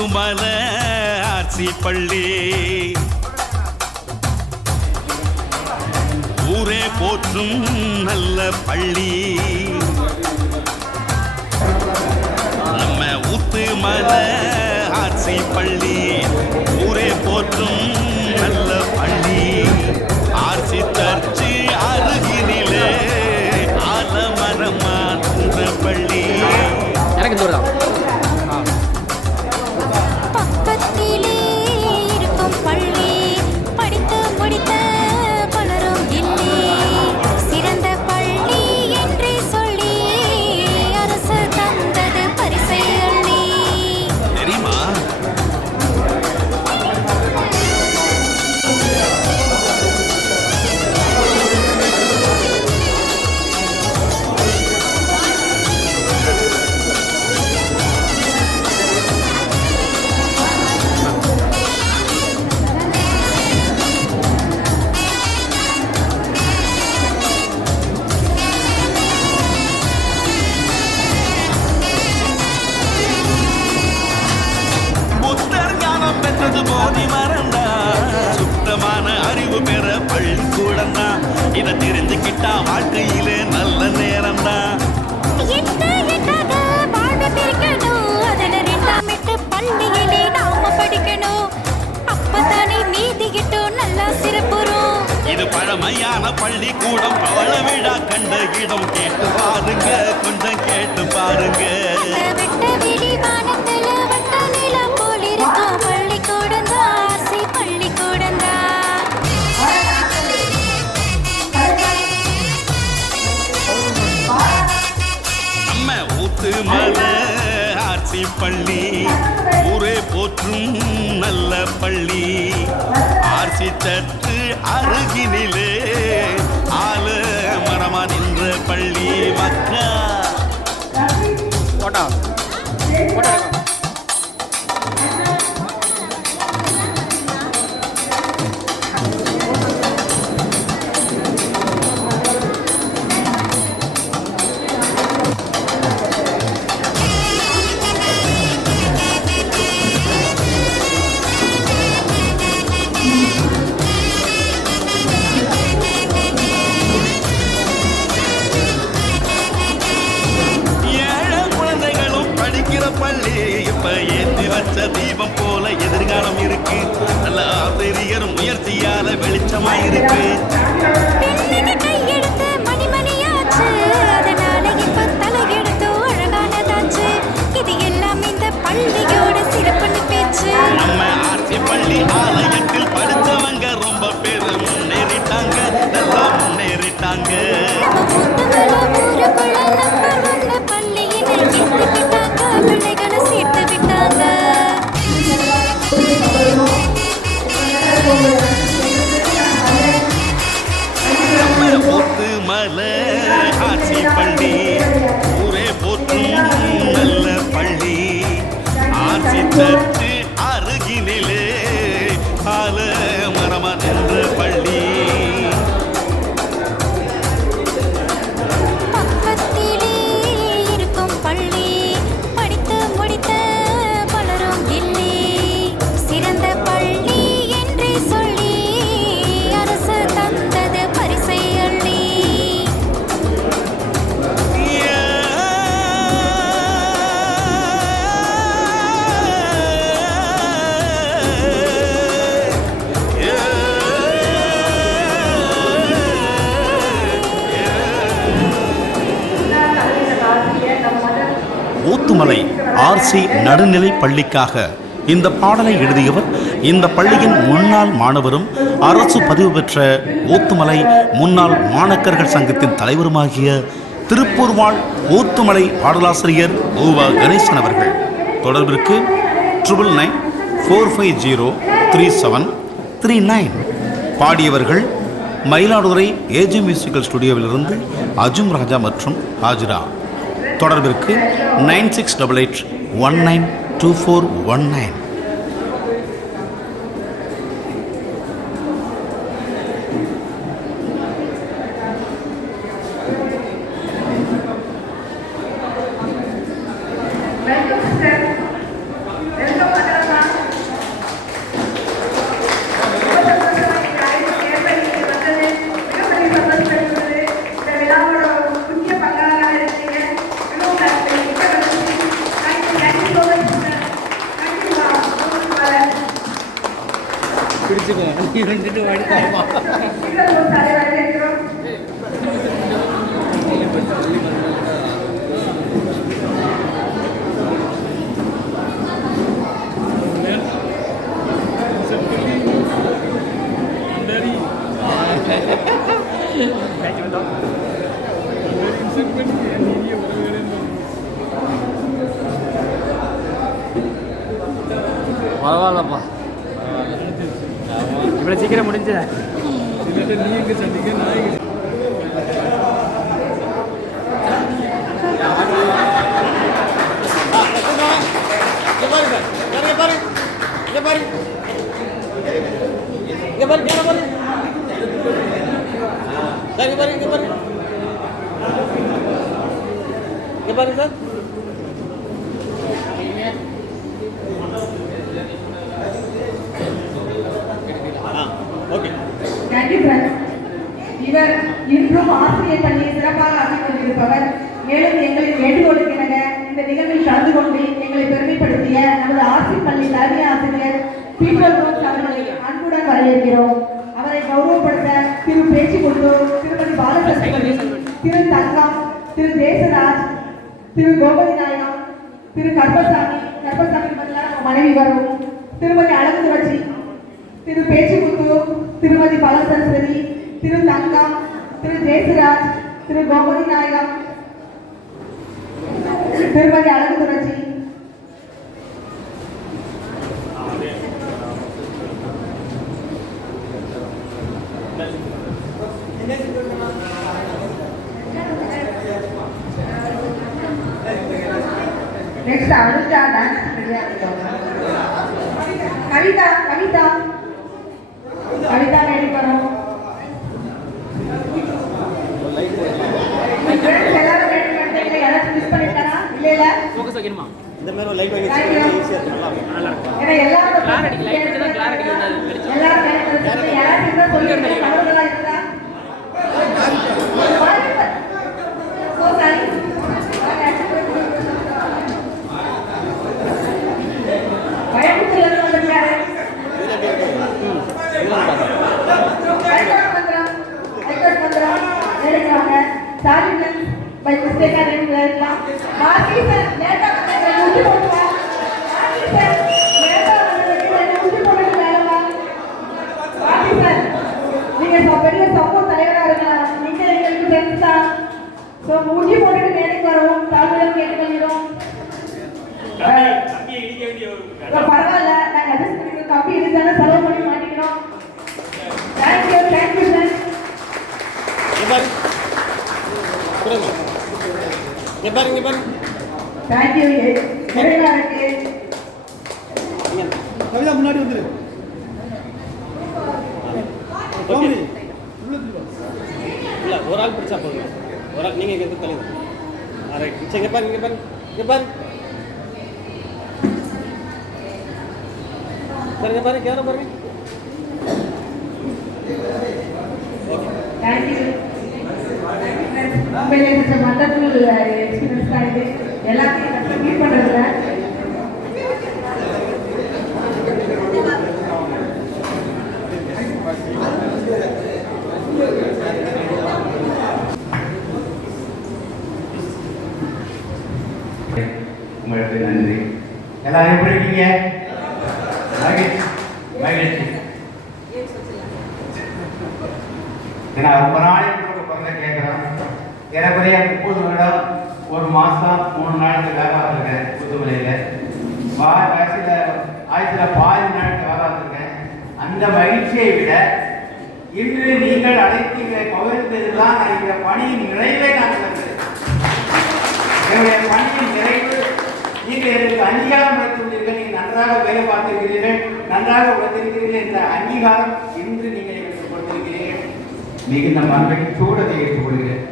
Oothumalai RC பள்ளி ஊரே போற்றும் நல்ல பள்ளி. நம்ம ஊத்துமலை ஆர்சி பள்ளி ஊரே போற்றும் நல்ல பள்ளி. ஆர்சி தர்ச்சி அருகினிலே ஆலமரமான பள்ளி. எனக்கு தூரம் பக்கத்திலே இருக்கும் பள்ளி படித்து முடித்த பலரும் இல்லை. சிறந்த பள்ளி என்றே சொல்லி அரசு தந்தது பரிசை அள்ளி. தெரியுமா? போதி மறந்தா சுத்தமான அறிவு பெற பள்ளிக்கூடம் தான். இதை தெரிஞ்சுக்கிட்டா வாழ்க்கையிலே நல்ல நேரம் தான். பள்ளியிலே நாம படிக்கணும். அப்பதானே நீதிகிட்டும் நல்லா சிறப்புறும். இது பழமையான பள்ளிக்கூடம் பவள விழா கண்ட இடம். கேட்டு பாருங்க, கொஞ்சம் கேட்டு பாருங்க. ஊத்துமலை ஆர்சி பள்ளி ஊரே போற்றும் நல்ல பள்ளி. ஆர்சி சற்று அருகினிலே ஆல மரமா நின்ற பள்ளி. மக்கா போட்டா பள்ளி இப்ப ஏற்றி வச்ச தீபம் போல எதிர்காலம் இருக்கு. நல்ல ஆசிரியர் முயற்சியால வெளிச்சமாயிருக்கு. நம்ம ஆர்சி பள்ளி ஆலயத்தில் படித்தவங்க ரொம்ப பேர் முன்னேறிட்டாங்க, நல்லா முன்னேறிட்டாங்க. சேர்த்து விட்டாங்க. ஊத்துமலை ஆர்சி பள்ளி ஊரே போற்றும் நல்ல பள்ளி. ஆர்சி சர்ச்சு அருகினிலே ஆல மரமா நின்ற பள்ளி. ஊத்துமலை ஆர்சி நடுநிலை பள்ளிக்காக இந்த பாடலை எழுதியவர் இந்த பள்ளியின் முன்னாள் மாணவரும் அரசு பதிவு பெற்ற ஊத்துமலை முன்னாள் மாணக்கர்கள் சங்கத்தின் தலைவருமாகிய திருப்பூர் வாழ் ஊத்துமலை பாடலாசிரியர் ஊவா கணேசன் அவர்கள். தொடர்பிற்கு 9994503739. பாடியவர்கள் மயிலாடுதுறை ஏஜி மியூசிக்கல் ஸ்டுடியோவிலிருந்து அஜும் ராஜா மற்றும் ஹாஜிரா. தொடர்பிற்கு 9688192419. Welcome, sir. Welcome, பரவாயில்லப்பா, இவ்வளோ சீக்கிரம் முடிஞ்ச நீ எங்கே சொன்னீங்க? நான் சார் இவர் இன்றும் ஆசிரியர் பணியை சிறப்பாக ஆற்றிக் கொண்டிருப்பவர். மேலும் எங்களின் வேண்டுகோளுக்கிணங்க இந்த நிகழ்வில் கலந்து கொண்டு எங்களை பெருமைப்படுத்திய நமது ஆசிரியர் பள்ளி தலைமை ஆசிரியர் பீட்டர் ரோஸ் அவர்களை அன்புடன் வரவேற்கிறோம். அவரை கௌரவப்படுத்த திரு பேச்சுக்குண்டு, திருமதி பாலசரஸ்வதி, திரு தங்கம், திரு தேசராஜ், திரு கோபதி நாயகம், திரு கர்பசாமி பதிலாக மனைவி வரும், திருமதி அழகுதுரட்சி, திரு பேச்சுக்குண்டு, திருமதி பாலசரஸ்வதி, திரு தங்கம், திரு தேசராஜ், திரு கோபதி நாயகம், திருமதி அழகுதுரட்சி, நெக்ஸ்ட் அனுஜா டான்ஸ் ரெடியா இருக்காங்க. கவிதா கவிதா கவிதா ரெடி பண்ணோம். எல்லாரும் ரெடி பண்ணிட்டீங்க. யாராச்சும் மிஸ் பண்ணிட்டானா? இல்ல ஃபோக்கஸ் வைக்கணுமா? இந்த மாதிரி லைட் வாங்கி ஈஸியா இருக்கும். நல்லா இருக்கும். ஏன்னா எல்லாரும் கிளார் அடிக்க லைட் வச்சு தான் கிளார் அடிக்க வேண்டியது. எல்லாரும் ரெடி பண்ணிட்டு யாராச்சும் இருந்தா சொல்லுங்க. கவர்களா இருந்தா சோ சாரி பயத்துல வந்திருக்காரு. by mistake I didn't learn now. Marky sir, let us मुझे बोलवा. Marky sir, let us मुझे बोलने वाला. Marky sir, நீங்க சபரில சப்போ தலைவரா இருக்கா. நீங்க எங்களுக்கு ஃப்ரெண்ட்ஸா. சோ मुझे போட்டு மேனிங் வரோம். தாழ்வுல கேட்கிறோம். கம்பி இடிக்க வேண்டிய ஒரு பரவாயில்லை. நாங்க அட்ஜஸ்ட் பண்ணிக்கிறோம். கம்பி இடிச்சாலும் செலவு பண்ணி மாட்டிக்கிறோம். Thank you sir. இங்க பாருங்க. Thank you. நிறைவா இருக்கு. கவிதா முன்னாடி வந்துரு. ஓகே. இல்ல ஒரு ஆள் பிடிச்சா போதும். ஒரு ஆள் நீங்க இங்க தள்ளுங்க. ரைட். இங்க பாருங்க. பாருங்க கேமரா பாருங்க. ஓகே. Thank you. உண்மையிலே it's a wonderful experience தான் இது. எல்லாத்தையும் மீட் பண்றதுல உங்களுக்கு நன்றி. எல்லாரும் எப்படி இருக்கீங்க? மகிழ்ச்சி. ஏன்னா ரொம்ப நாளைக்கு பிறந்த கேட்குறேன். எனக்குரிய 30 வருடம் 1 மாதம் 3 நாளுக்கு வேலை பார்த்துருக்கேன் புதுமலையில். ஆயிரத்தில் பாதி நாளுக்கு வேலை பார்த்துருக்கேன். அந்த மகிழ்ச்சியை விட இன்று நீங்கள் அழைத்து கௌரவித்ததுதான் நான் இந்த பணியின் நிறைவே நான் கண்டேன். என்னுடைய பணியின் நிறைவு நீங்கள் எனக்கு அங்கீகாரம் அளித்துள்ளீர்கள். நீங்கள் நன்றாக வேலை பார்த்திருக்கிறீர்கள், நன்றாக உழைத்திருக்கிறீர்கள் என்ற அங்கீகாரம் இன்று நீங்கள் எனக்கு கொடுத்திருக்கிறீர்கள். மிகுந்த மகிழ்ச்சியோடு அதை ஏற்றுக்கொள்கிறேன்.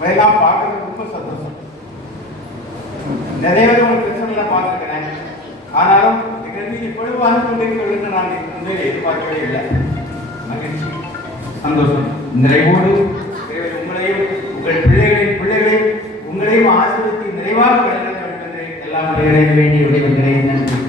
வேளாண் பார்க்கறது ரொம்ப சந்தோஷம். நிறைய பேர் உங்களுக்கு பிரச்சனைலாம் பார்த்துருக்கிறேன். ஆனாலும் எங்கள் இப்பொழுது வந்து கொண்டிருக்கிறது நான் எதிர்பார்க்கவே இல்லை. மகிழ்ச்சி, சந்தோஷம், நிறைவோடு உங்களையும் உங்கள் பிள்ளைகளையும் உங்களையும் ஆசிரியத்தை நிறைவாக வழிநடத்த வேண்டும் என்று எல்லாம் வேண்டிய விடைபெறுகிறேன். நன்றி.